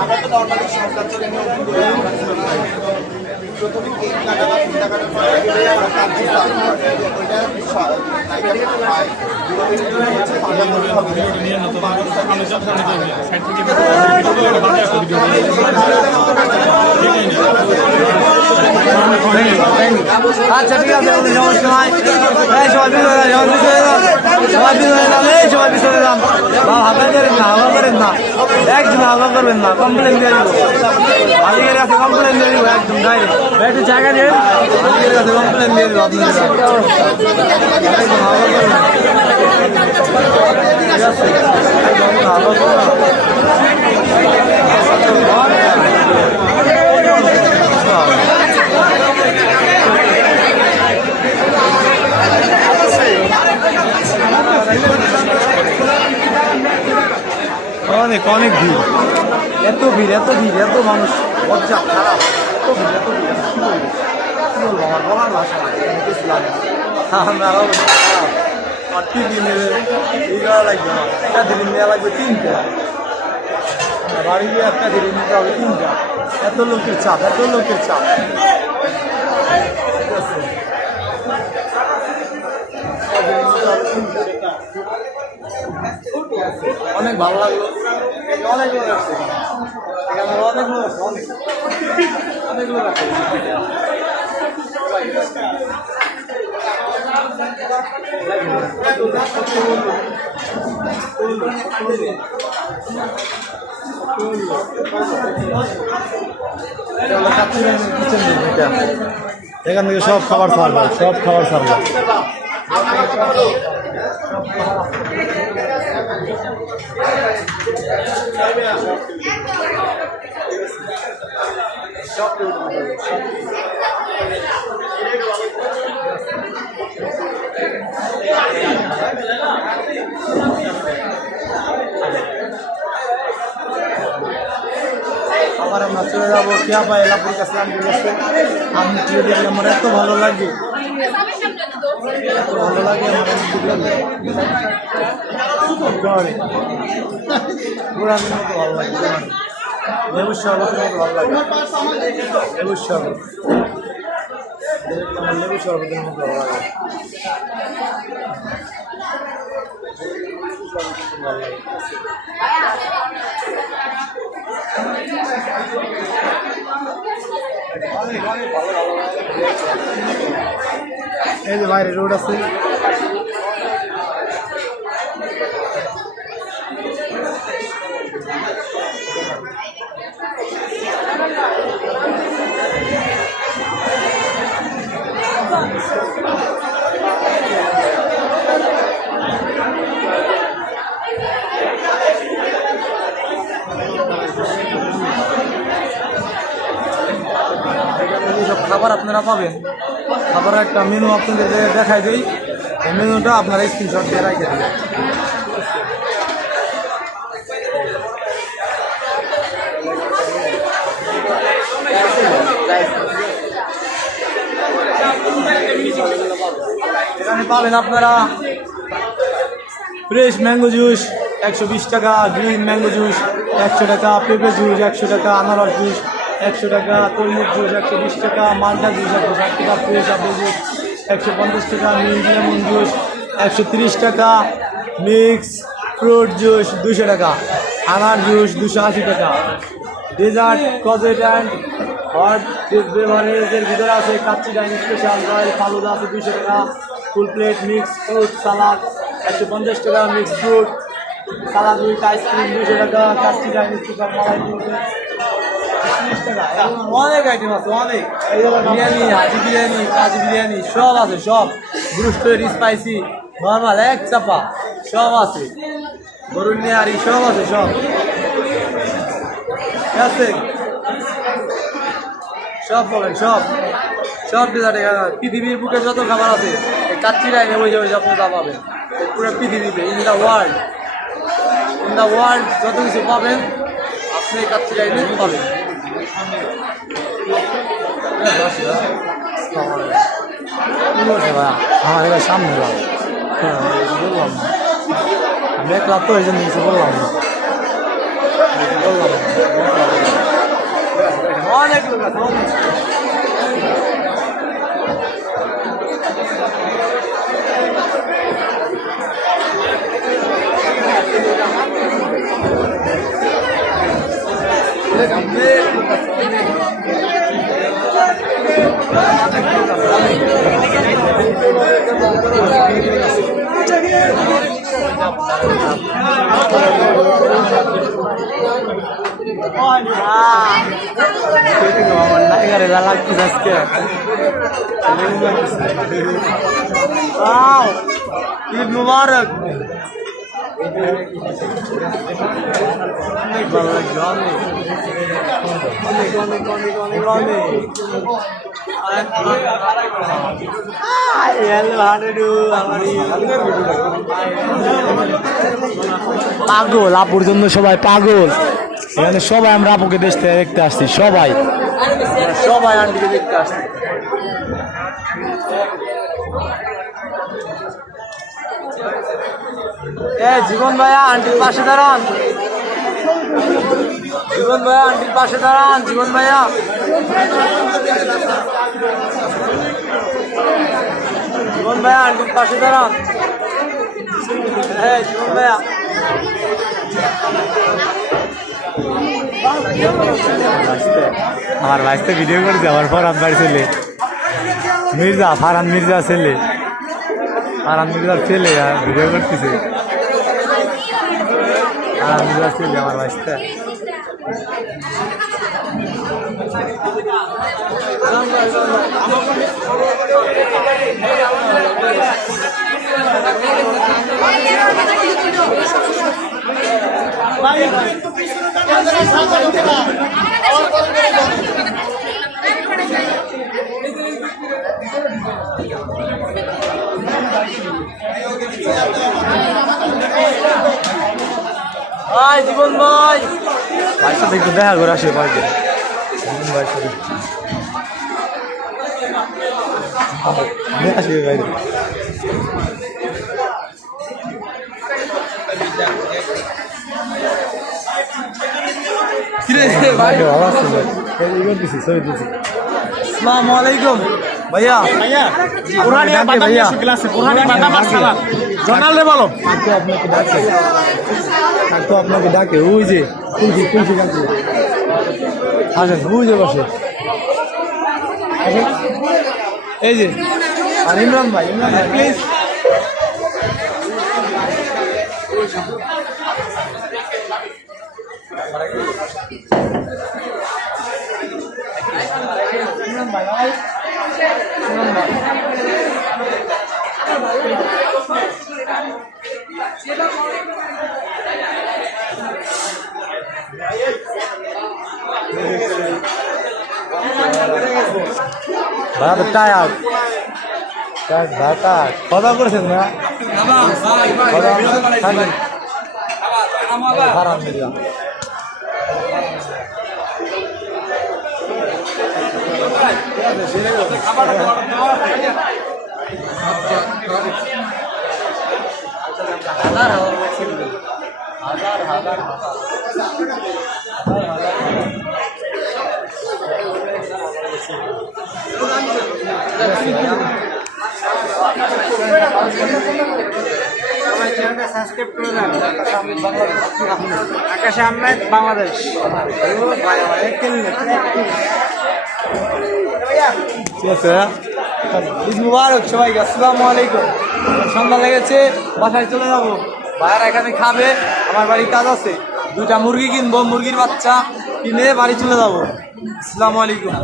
আমরা তো নর্মালি সরকার থেকে প্রথমে কেক কাটা বা ফুল কাটার পরে আচ্ছা ঠিক আছে সমস্যা নাই সবাই পিছনে যান হাঁকা করেন না হাঁকা করেন না একদম হাঁকা করবেন না কমপ্লেন দিয়ে দিব মালিকের কাছে কমপ্লেন দিয়ে দিব একদম ডাইরেক্ট একটু জায়গা দিয়ে মালিকের কাছে কমপ্লেন দিয়ে দিব আপনাদের একদম হাঁকা করবেন ঠিক আছে একদম হাঁকা করবেন অনেক অনেক ভিড় এত ভিড় এত ভিড় এত মানুষ মজা খারাপ এত ভিড় এত ভিড় কি বলবো আমার বলার ভাষা আমরা আর টিভি নেবে এই লাগবে না একটা দিন নেওয়া লাগবে 3টা বাড়ি গিয়ে একটা দিন নিতে হবে 3টা এত লোকের চাপ এত লোকের চাপ ঠিক আছে অনেক ভালো লাগলো অনেক লোক আসছে এখানে অনেক লোক আছে অনেক লোক আছে এখান থেকে সব খাবার ছাড়বে সব খাবার ছাড়বে আবার আমরা চলে যাবো কিয়া পাই এলাপুর কাছে আমি তুলে দেখলে আমার এত ভালো লাগে ভালো লাগে পুরানের মতো ভালো লাগে লেবুর শরবতের মতো ভালো লাগে লেবুর শরবত আমার লেবুর শরবতের মতো ভালো লাগে এই যে বাইরে রোড আছে সব খাবার আপনারা পাবেন খাবারের একটা মেনু আপনাদের দেখাই দিই এই মেনুটা আপনারা স্ক্রিনশট দিয়ে রেখে দেবেন এখানে পাবেন আপনারা ফ্রেশ ম্যাঙ্গো জুস 120 টাকা, গ্রিন ম্যাঙ্গো জুস 100 টাকা, পেঁপে জুস 100 টাকা, আনারস জুস 100 টাকা, তরমুজ জুস 120 টাকা, মালটা জুস 160 টাকা, ফ্রেশ আপেল জুস 150 টাকা, মিল্ক লেমন জুস 130 টাকা, মিক্স ফ্রুট জুস 200 টাকা, আনার জুস 280 টাকা, ডেজার্ট কজেট অ্যান্ড হট বেভারেজের ভিতরে আছে কাচ্চি ডাইন স্পেশাল রয়্যাল ফালুদা আছে 200 টাকা, ফুল প্লেট মিক্স ফ্রুট সালাদ 150 টাকা, mix fruit salad with ice cream 200 টাকা, কাচ্চি ডাইন স্পেশাল মালাই 30 টাকা। অনেক আইটেম আছে অনেক, বিরিয়ানি, হাজি বিরিয়ানি, কাজি বিরিয়ানি সব আছে, সব ব্রুস্টেড স্পাইসি নর্মাল এক চাপা সব আছে, গরুর নেহারি সব আছে, সব আছে সব বলেন, সব সব ডেজার্ট এখানে পৃথিবীর বুকে যত খাবার আছে কাচ্চি ডাইনে ওই যে আপনি তা পাবেন পুরো পৃথিবীতে ইন দ্য ওয়ার্ল্ড যত কিছু পাবেন আপনি কাচ্চি ডাইনে পাবেন। আমার এবার সামনে বললাম না, আমি একলা তো এই জন্য কিছু বললাম না। অনেক লোক আছে, অনেক। আমার নাইগারে লাগতেছে আজকে। ঈদ মুবারক। অনেক ভালো লাগছে, অনেক অনেক অনেক অনেক অনেক পাগল আপুর জন্য সবাই পাগল। এখানে সবাই আমরা আপুকে দেখতে আসছি, সবাই সবাই আন্টিকে দেখতে আসছি। জীবন ভাইয়া আন্টির পাশে দাঁড়ান, জীবন ভাইয়া আন্টির পাশে দাঁড়ান, জীবন ভাইয়া জীবন ভাইয়া আন্টির পাশে দাঁড়ান। হ্যাঁ জীবন ভাইয়া আমার ভাইতে ভিডিও করছে, আমার ফরহাদ ভাই ছেলে মির্জা, ফারহান মির্জা ছেলে, ফারহান মির্জার ছেলে ভিডিও করতেছে। ফারহান মির্জার ছেলে আমার ভাইতে। জীবন ভাই ভাইয়ের সাথে একটু দেখা করে আসে, ভাই জীবন ভাইয়ের সাথে আসবে বাইরে। আসসালামু আলাইকুম ভাইয়া। ভাইয়া জনালে বলো, আপনাকে ডাকে, তো আপনাকে ডাকে। ওই যে তুলসী তুলসী ডাকে, আসেন ওই যে বসে। এই যে আর ইমরান ভাই, ইমরান ভাই প্লিজ। ইমরান ভাই ভাই, ইমরান ভাই ভাই টায়ার ভাতা কথা করেছেন না? খারাপ মিডিয়া সাবস্ক্রাইব করে দেন। আকাশ আহমেদ বাংলাদেশ। ঠিক আছে, ঈদ মুবারক সবাইকে। আসসালামু আলাইকুম। সন্ধ্যা লেগেছে, বাসায় চলে যাবো। ভাইয়ারা এখানে খাবে, আমার বাড়ির কাজ আছে। 2টা মুরগি কিনবো, মুরগির বাচ্চা কিনে বাড়ি চলে যাবো। আসসালামু আলাইকুম।